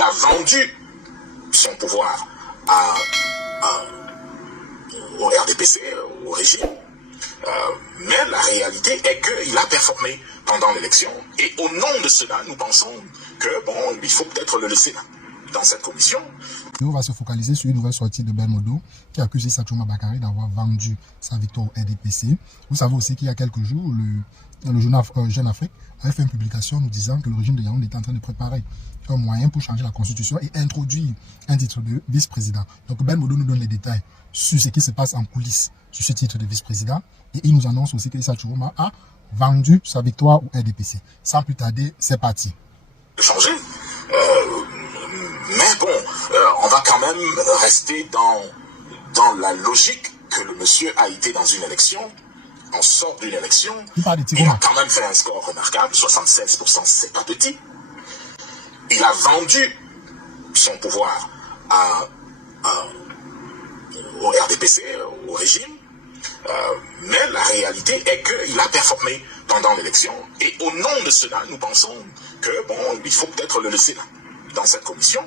il a vendu son pouvoir au RDPC, au régime. Mais la réalité est qu'il a performé pendant l'élection. Et au nom de cela, nous pensons que, bon, il faut peut-être le laisser dans cette commission. On va se focaliser sur une nouvelle sortie de Ben Modo qui accuse Issa Choma Bakary d'avoir vendu sa victoire au RDPC. Vous savez aussi qu'il y a quelques jours, le journal Jeune Afrique a fait une publication nous disant que le régime de Yaoundé est en train de préparer un moyen pour changer la constitution et introduire un titre de vice-président. Donc Ben Modo nous donne les détails sur ce qui se passe en coulisses sur ce titre de vice-président et il nous annonce aussi que Issa Choma a vendu sa victoire au RDPC. Sans plus tarder, c'est parti. Changer. Mais bon, on va quand même rester dans la logique que le monsieur a été dans une élection. On sort d'une élection. Il a quand même fait un score remarquable, 76%, c'est pas petit. Il a vendu son pouvoir au RDPC, au régime. Mais la réalité est qu'il a performé pendant l'élection. Et au nom de cela, nous pensons que, bon, il faut peut-être le laisser dans cette commission,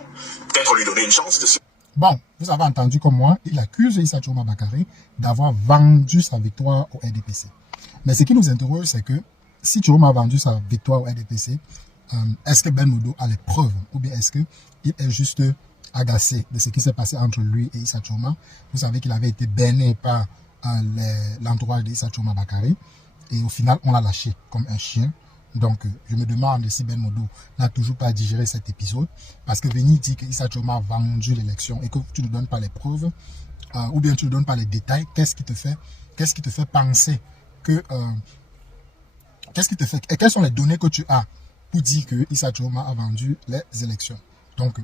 peut-être lui donner une chance de se... Bon, vous avez entendu comme moi, il accuse Issa Choma Bakary d'avoir vendu sa victoire au RDPC. Mais ce qui nous interroge, c'est que si Choma a vendu sa victoire au RDPC, est-ce que Ben Modo a les preuves ou bien est-ce qu'il est juste agacé de ce qui s'est passé entre lui et Issa Choma? Vous savez qu'il avait été banni par l'entourage d'Issa Choma Bakary et au final, on l'a lâché comme un chien. Donc, je me demande si Ben Modo n'a toujours pas digéré cet épisode. Parce que venir dire que Issa Choma a vendu l'élection et que tu ne donnes pas les preuves, ou bien tu ne donnes pas les détails, qu'est-ce qui te fait penser que... et quelles sont les données que tu as pour dire que Issa Choma a vendu les élections? Donc,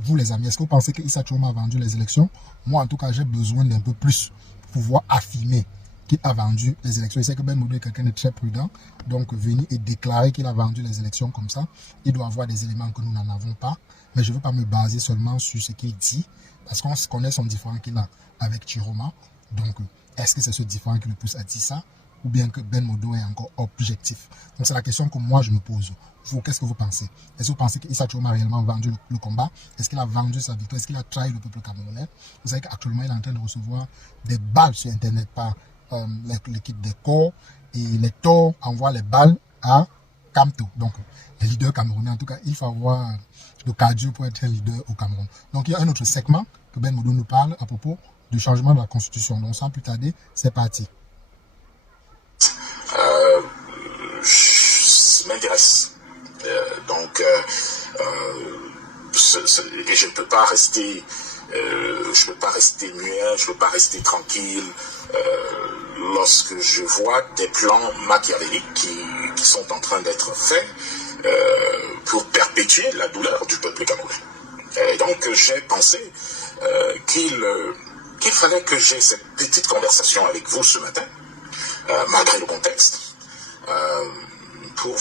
vous les amis, est-ce que vous pensez que Issa Choma a vendu les élections? Moi, en tout cas, j'ai besoin d'un peu plus pour pouvoir affirmer qu'il a vendu les élections. Je sais que Ben Modo est quelqu'un de très prudent. Donc, venir et déclarer qu'il a vendu les élections comme ça, il doit avoir des éléments que nous n'en avons pas. Mais je ne veux pas me baser seulement sur ce qu'il dit, parce qu'on connaît son différend qu'il a avec Chiroma. Donc, est-ce que c'est ce différend qui le pousse à dire ça? Ou bien que Ben Modo est encore objectif? Donc, c'est la question que moi, je me pose. Vous, qu'est-ce que vous pensez? Est-ce que vous pensez qu'Issa Choma a réellement vendu le combat? Est-ce qu'il a vendu sa victoire? Est-ce qu'il a trahi le peuple camerounais? Vous savez qu'actuellement, il est en train de recevoir des balles sur Internet par l'équipe des corps, et les torts envoient les balles à Camto. Donc, les leaders camerounais, en tout cas, il faut avoir le cardio pour être un leader au Cameroun. Donc, il y a un autre segment que Ben Modo nous parle à propos du changement de la constitution. Donc, sans plus tarder, c'est parti. M'intéresse. Et je ne peux pas rester muet, je ne peux pas rester tranquille lorsque je vois des plans machiavéliques qui sont en train d'être faits pour perpétuer la douleur du peuple camerounais. Et donc j'ai pensé qu'il fallait que j'ai cette petite conversation avec vous ce matin, malgré le contexte, pour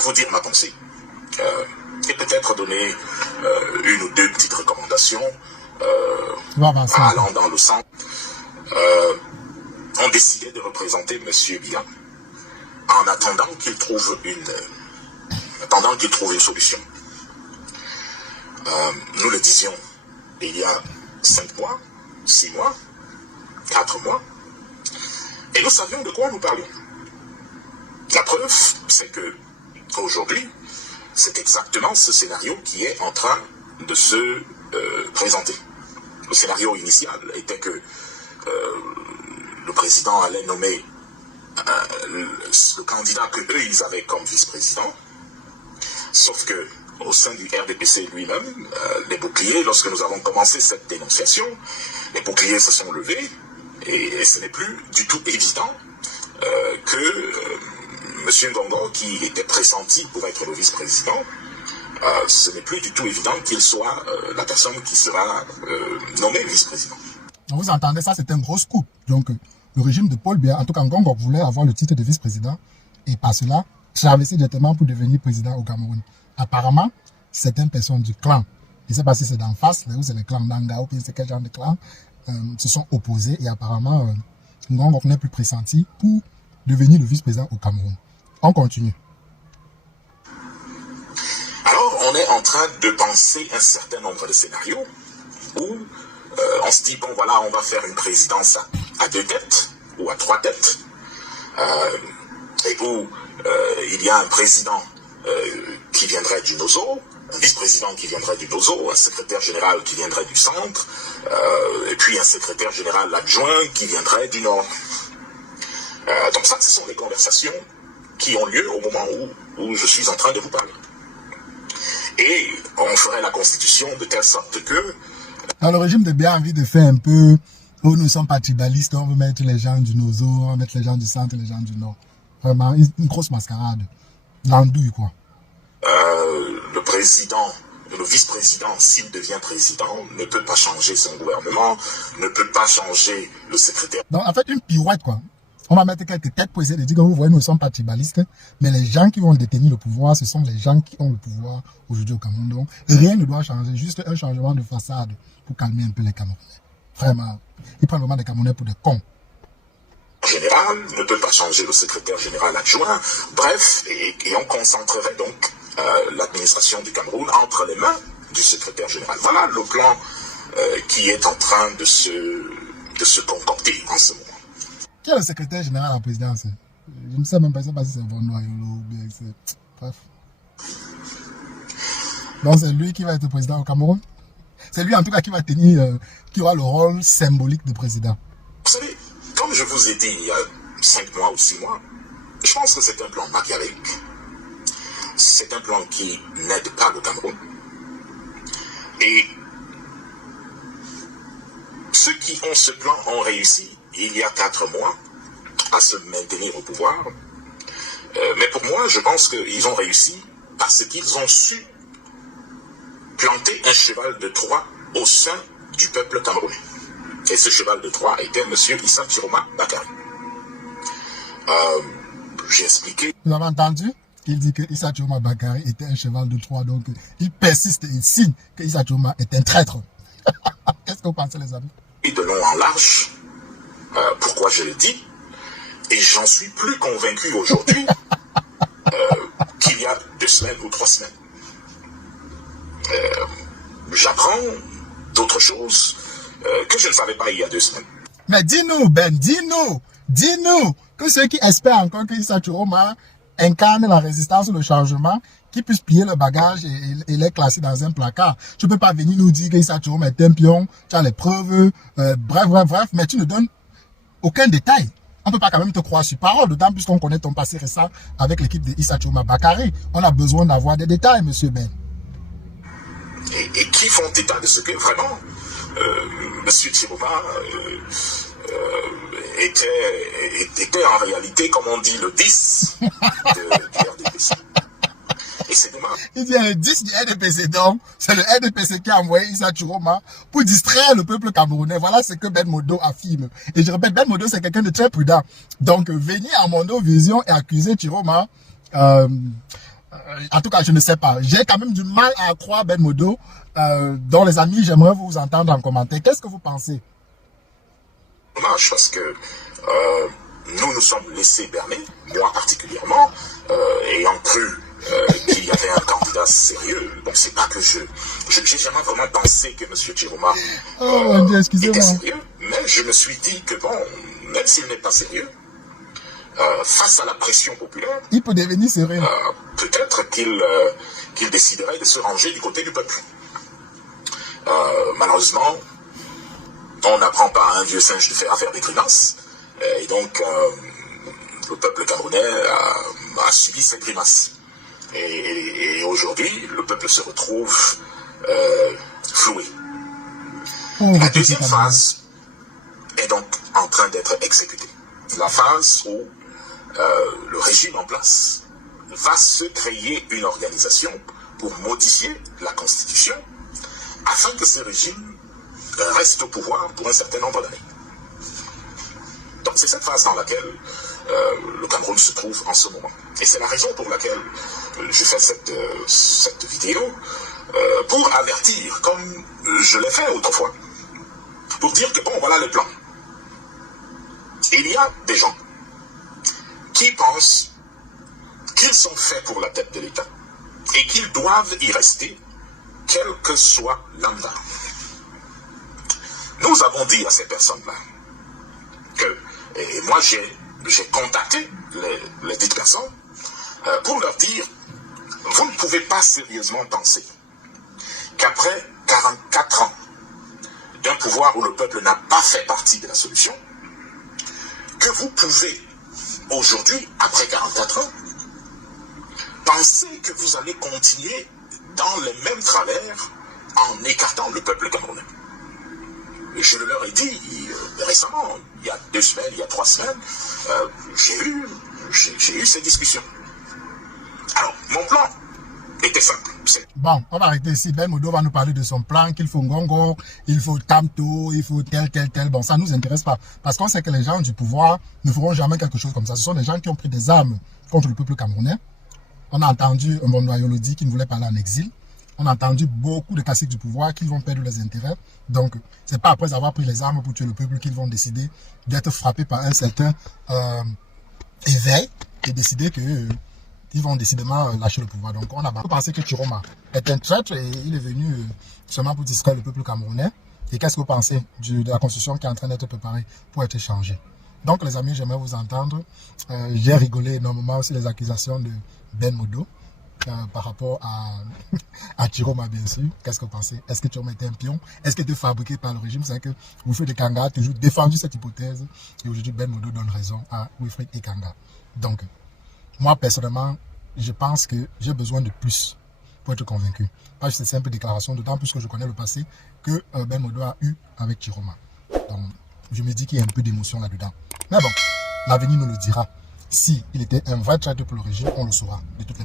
vous dire ma pensée. Et peut-être donner une ou deux petites recommandations allant dans le sens. On décidait de représenter M. Biya en attendant qu'il trouve une solution. Nous le disions il y a 5 mois, 6 mois, 4 mois, et nous savions de quoi nous parlions. La preuve, c'est que aujourd'hui, c'est exactement ce scénario qui est en train de se présenter. Le scénario initial était que le président allait nommer le candidat que eux ils avaient comme vice-président, sauf que au sein du RDPC lui-même, les boucliers, lorsque nous avons commencé cette dénonciation, les boucliers se sont levés et ce n'est plus du tout évident que M. Ngongo, qui était pressenti pour être le vice-président, ce n'est plus du tout évident qu'il soit la personne qui sera nommée vice-président. Vous entendez ça, c'est un gros scoop. Donc, le régime de Paul Biya, en tout cas Ngongo, voulait avoir le titre de vice-président et par cela, traverser directement pour devenir président au Cameroun. Apparemment, certaines personnes du clan, je ne sais pas si c'est d'en face, là où c'est le clan Nanga, ou bien c'est quel genre de clan, se sont opposés et apparemment, Ngongo n'est plus pressenti pour devenir le vice-président au Cameroun. On continue. Alors, on est en train de penser un certain nombre de scénarios où on se dit, bon voilà, on va faire une présidence à 2 têtes ou à 3 têtes, et où il y a un président qui viendrait du NOZO, un vice-président qui viendrait du NOZO, un secrétaire général qui viendrait du centre, et puis un secrétaire général adjoint qui viendrait du nord. Donc ça, ce sont les conversations qui ont lieu au moment où je suis en train de vous parler. Et on ferait la constitution de telle sorte que... Dans le régime de bien envie de faire un peu, où nous sommes pas tribalistes, on veut mettre les gens du NOZO, on va mettre les gens du centre et les gens du nord. Vraiment, une grosse mascarade. L'andouille, quoi. Le président, le vice-président, s'il devient président, ne peut pas changer son gouvernement, ne peut pas changer le secrétaire. Donc, en fait, une pirouette, quoi. On va mettre quelques têtes pour essayer de dire que vous voyez, nous ne sommes pas tribalistes, mais les gens qui vont détenir le pouvoir, ce sont les gens qui ont le pouvoir aujourd'hui au Cameroun. Donc, rien ne doit changer, juste un changement de façade pour calmer un peu les Camerounais. Vraiment. Ils prennent vraiment des Camerounais pour des cons. Général ne peut pas changer le secrétaire général adjoint. Bref, et on concentrerait donc l'administration du Cameroun entre les mains du secrétaire général. Voilà le plan qui est en train de se concocter en ce moment. Qui est le secrétaire général à la présidence? Je ne sais même pas si c'est Bono Ayolo ou bien c'est... Bref. Donc c'est lui qui va être président au Cameroun? C'est lui en tout cas qui va tenir, qui aura le rôle symbolique de président. Vous savez, comme je vous ai dit il y a 5 mois ou 6 mois, je pense que c'est un plan machiavélique. C'est un plan qui n'aide pas le Cameroun. Et ceux qui ont ce plan ont réussi il y a 4 mois à se maintenir au pouvoir. Mais pour moi, je pense qu'ils ont réussi parce qu'ils ont su planter un cheval de Troie au sein du peuple camerounais. Et ce cheval de Troie était M. Issa Chiroma Bakary. J'ai expliqué. Vous avez entendu? Il dit que Issa Chiroma Bakary était un cheval de Troie. Donc, il persiste et il signe que Issa Chiroma est un traître. Qu'est-ce que vous pensez, les amis? Et de long en large, pourquoi je le dis, et j'en suis plus convaincu aujourd'hui qu'il y a 2 semaines ou 3 semaines. J'apprends d'autres choses que je ne savais pas il y a 2 semaines. Mais dis-nous, Ben, dis-nous que ceux qui espèrent encore que Issa Chiroma incarne la résistance ou le changement, qui puisse plier le bagage et les classer dans un placard. Tu ne peux pas venir nous dire que Issa Chiroma est un pion, tu as les preuves, bref, mais tu ne donnes aucun détail. On ne peut pas quand même te croire sur parole, d'autant plus qu'on connaît ton passé récent avec l'équipe de Issa Chiroma Bakary. On a besoin d'avoir des détails, monsieur Ben. Et qui font état de ce que vraiment M. Chiroma était en réalité, comme on dit, le 10 du RDPC. Et c'est dommage. Il dit le 10 du RDPC, donc c'est le RDPC qui a envoyé Issa Chiroma pour distraire le peuple camerounais. Voilà ce que Ben Modo affirme. Et je répète, Ben Modo c'est quelqu'un de très prudent. Donc venir à Mondo Vision et accuser Chiroma, en tout cas je ne sais pas. J'ai quand même du mal à croire Ben Modo. Donc les amis, j'aimerais vous entendre en commentaire. Qu'est-ce que vous pensez? Dommage parce que nous nous sommes laissés berner, moi particulièrement, ayant cru qu'il y avait un candidat sérieux. Donc c'est pas que j'ai jamais vraiment pensé que M. Chiroma était sérieux, mais je me suis dit que bon, même s'il n'est pas sérieux, face à la pression populaire, il peut devenir sérieux. Peut-être qu'il déciderait de se ranger du côté du peuple. Malheureusement, on n'apprend pas à un vieux singe de faire affaire des grimaces. Et donc, le peuple camerounais a subi ces grimaces. Et aujourd'hui, le peuple se retrouve floué. La deuxième phase est donc en train d'être exécutée. La phase où le régime en place va se créer une organisation pour modifier la Constitution afin que ce régime reste au pouvoir pour un certain nombre d'années. Donc c'est cette phase dans laquelle le Cameroun se trouve en ce moment. Et c'est la raison pour laquelle je fais cette vidéo, pour avertir, comme je l'ai fait autrefois, pour dire que bon, voilà le plan. Il y a des gens qui pensent qu'ils sont faits pour la tête de l'État. et qu'ils doivent y rester, quel que soit lambda. Nous avons dit à ces personnes-là que, et moi j'ai contacté les dites personnes pour leur dire, vous ne pouvez pas sérieusement penser qu'après 44 ans d'un pouvoir où le peuple n'a pas fait partie de la solution, que vous pouvez aujourd'hui, après 44 ans, penser que vous allez continuer dans les mêmes travers en écartant le peuple camerounais. Je leur ai dit récemment, il y a 2 semaines, il y a 3 semaines, j'ai eu ces discussions. Alors, mon plan était simple. Bon, on va arrêter ici. Ben Modo va nous parler de son plan, qu'il faut Ngongo, il faut Tamto, il faut tel. Bon, ça ne nous intéresse pas. Parce qu'on sait que les gens du pouvoir ne feront jamais quelque chose comme ça. Ce sont des gens qui ont pris des armes contre le peuple camerounais. On a entendu un bon Yolodi qui ne voulait pas aller en exil. On a entendu beaucoup de classiques du pouvoir qui vont perdre leurs intérêts. Donc, c'est pas après avoir pris les armes pour tuer le peuple qu'ils vont décider d'être frappés par un certain éveil et décider que ils vont décidément lâcher le pouvoir. Donc, on a pensé que Chiroma est un traître et il est venu seulement pour distraire le peuple camerounais. Et qu'est-ce que vous pensez de la constitution qui est en train d'être préparée pour être changée? Donc, les amis, j'aimerais vous entendre. J'ai rigolé énormément aussi les accusations de Ben Modo par rapport à Chiroma, bien sûr. Qu'est-ce que vous pensez? Est-ce que Chiroma était un pion? Est-ce qu'il était fabriqué par le régime? C'est que Wilfried Ekanga a toujours défendu cette hypothèse. Et aujourd'hui, Ben Modo donne raison à Wilfried Ekanga. Donc, moi, personnellement, je pense que j'ai besoin de plus pour être convaincu. Pas juste cette simple déclaration, d'autant plus que je connais le passé que Ben Modo a eu avec Chiroma. Donc, je me dis qu'il y a un peu d'émotion là-dedans. Mais bon, l'avenir nous le dira. Si il était un vrai traître pour le régime, on le saura de toutes les